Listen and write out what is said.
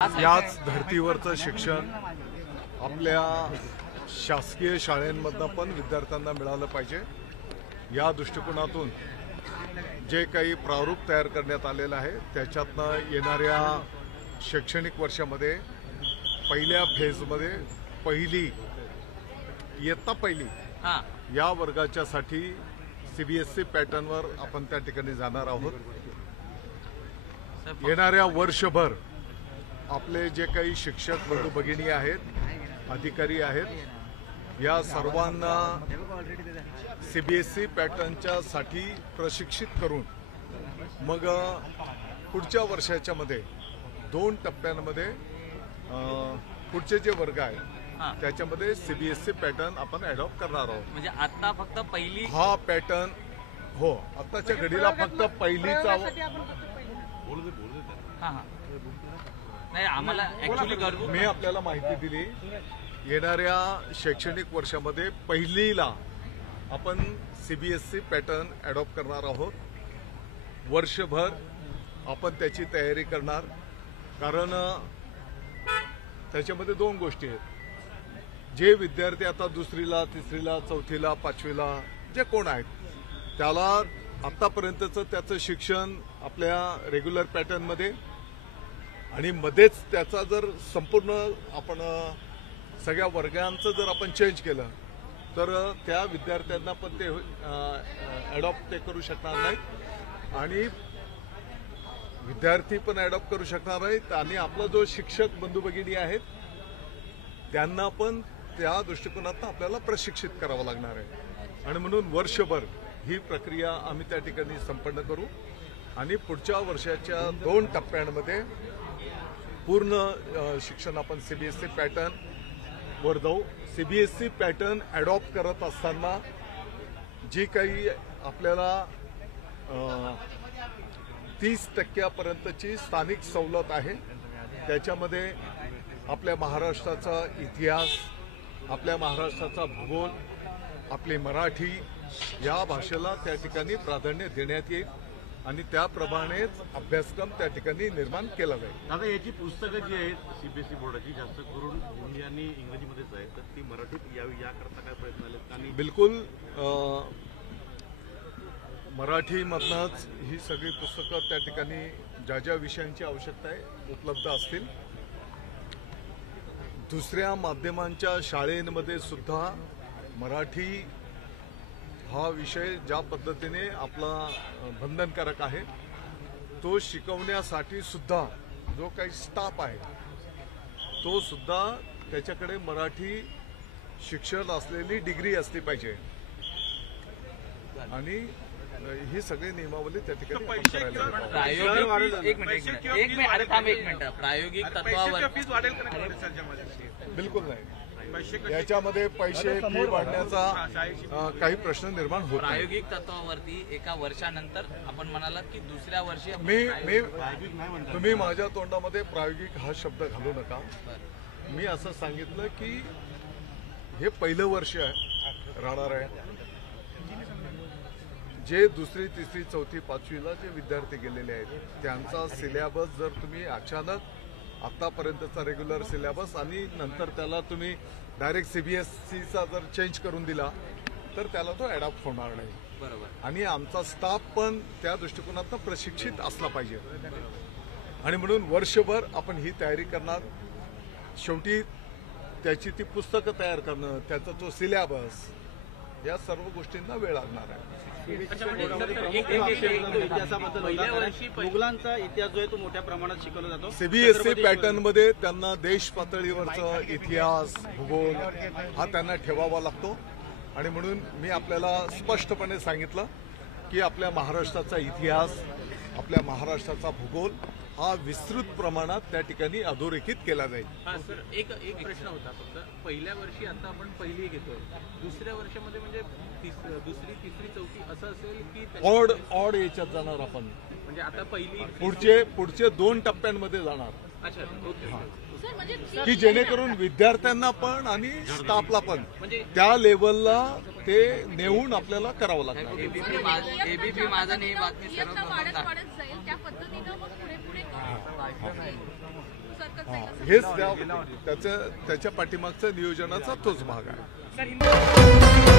याच धर्तीवरचं शिक्षण आपल्या शासकीय शाळांमधनं पण विद्यार्थ्यांना मिळालं पाहिजे। या दृष्टिकोनातून जे काही प्रारूप तयार करण्यात आलेलं आहे त्याच्यातनं येणाऱ्या शैक्षणिक वर्षामध्ये पहिल्या फेजमध्ये इयत्ता पहिली या वर्गाच्यासाठी सीबीएसई पॅटर्नवर आपण त्या ठिकाणी जाणार आहोत। येणाऱ्या वर्षभर आपले जे काही शिक्षक बंधू भगिनी आहेत, अधिकारी आहेत, या सर्वांना सीबीएसई पॅटर्नच्या साठी प्रशिक्षित करून मग पुढच्या वर्षाच्या मध्ये 2 टप्प्यांमध्ये पुढचे जे वर्ग आहेत त्याच्यामध्ये सीबीएसई पॅटर्न आपण अडॉप्ट करणार आहोत। म्हणजे आता फक्त पहिली हा पॅटर्न हो आताच्या घडीला फक्त पहिलीचा नाही आम्हाला ऍक्च्युअली मी आपल्याला माहिती दिली। येणाऱ्या शैक्षणिक वर्षामध्ये पहिलीला आपण सीबीएसई पॅटर्न अडॉप्ट करणार आहोत। वर्षभर आपण त्याची तयारी करणार, कारण त्याच्यामध्ये 2 गोष्टी आहेत। जे विद्यार्थी आता दुसरीला, तिसरीला, चौथीला, 5वीला जे कोण आहेत त्याला आतापर्यंतचं त्याचं शिक्षण आपल्या रेग्युलर पॅटर्नमध्ये आणि मध्येच त्याचा जर संपूर्ण आपण सगळ्या वर्गांचं जर आपण चेंज केलं तर त्या विद्यार्थ्यांना पण ते अडॉप्ट ते करू शकणार नाहीत आणि विद्यार्थी पण अडॉप्ट करू शकणार नाहीत आणि आपला जो शिक्षक बंधू भगिनी आहेत त्यांना पण त्या दृष्टिकोनातून आपल्याला प्रशिक्षित करावं लागणार आहे। आणि म्हणून वर्षभर ही प्रक्रिया आम्ही त्या ठिकाणी संपन्न करू आणि पुढच्या वर्षाच्या 2 टप्प्यांमध्ये पूर्ण शिक्षण आपण सीबीएसई पॅटर्न वर जाऊ। सीबीएसई पॅटर्न अडॉप्ट करत असताना जी काही आपल्याला 30% स्थानिक सवलत आहे त्याच्यामध्ये आपल्या महाराष्ट्राचा इतिहास, आपल्या महाराष्ट्राचा भूगोल, आपली मराठी या भाषेला त्या ठिकाणी प्राधान्य देण्यात येईल आणि त्याप्रमाणेच अभ्यासक्रम त्या ठिकाणी निर्माण केला जाईल। आता याची पुस्तकं जी आहेत सीबीएसई बोर्डाची जास्त करून हिंदी आणि इंग्रजीमध्येच आहेत, तर ती मराठीत यावी याकरता काय प्रयत्न आले? आणि बिलकुल मराठीमधनंच ही सगळी पुस्तकं त्या ठिकाणी ज्या ज्या विषयांची आवश्यकता आहे उपलब्ध असतील। दुसऱ्या माध्यमांच्या शाळेंमध्ये सुद्धा मराठी हा विषय ज्या पद्धतीने आपला बंधनकारक आहे तो शिकवण्यासाठी सुद्धा जो काही स्टाफ आहे तो सुद्धा त्याच्याकडे मराठी शिक्षण असलेली डिग्री असली पाहिजे आणि ही सगळी नियमावली त्या ठिकाणी प्रायोगिक तत्वावर बिलकुल नाही। याच्यामध्ये पैसे फी वाढण्याचा काही प्रश्न निर्माण होत नाही। प्रायोगिक तत्वावरती एका वर्षानंतर आपण म्हणालात की दुसऱ्या वर्षी तुम्ही माझ्या तोंडामध्ये प्रायोगिक हा शब्द घालू नका। मी असं सांगितलं की हे पहिलं वर्ष राहणार आहे। जे दुसरी, तिसरी, चौथी, 5वीला जे विद्यार्थी गेलेले आहेत त्यांचा सिलेबस जर तुम्ही अचानक आतापर्यंतचा रेग्युलर सिलेबस आणि नंतर त्याला तुम्ही डायरेक्ट सीबीएसईचा जर चेंज करून दिला तर त्याला तो अडॉप्ट होणार नाही। बरोबर। आणि आमचा स्टाफ पण त्या दृष्टिकोनातून प्रशिक्षित असला पाहिजे आणि म्हणून वर्षभर आपण ही तयारी करणार। शेवटी त्याची ती पुस्तकं तयार करणं, त्याचा जो सिलेबस, या सर्व गोष्टींना वेळ लागणार आहे। मुघलांचा इतिहास जो आहे तो मोठ्या प्रमाणात शिकवला जातो। सीबीएसई पॅटर्न मध्ये त्यांना देश पातळीवरचा इतिहास, भूगोल हा त्यांना ठेवावा लागतो आणि म्हणून मी आपल्याला स्पष्टपणे सांगितलं की आपल्या महाराष्ट्राचा इतिहास, आपल्या महाराष्ट्राचा भूगोल हा विस्तृत प्रमाणात त्या ठिकाणी अधोरेखित केला जाईल। सर एक प्रश्न होता फक्त, पहिल्या वर्षी आता आपण पहिली घेतोय, दुसऱ्या वर्षामध्ये म्हणजे दुसरी, तिसरी, चौथी असं असेल की ऑड याच्यात जाणार आपण, म्हणजे आता पहिली पुढचे 2 टप्प्यांमध्ये जाणार। अच्छा ओके। की जेणेकरून विद्यार्थ्यांना पण आणि स्टाफला पण त्या लेवलला ते नेऊन आपल्याला करावं लागणार। एबीपी माझा नाही बातमी सर्व वाढत जाईल त्या पद्धतीनं मग पुढे पुढे हेच त्याच्या पाठीमागचा नियोजनाचा तोच भाग आहे.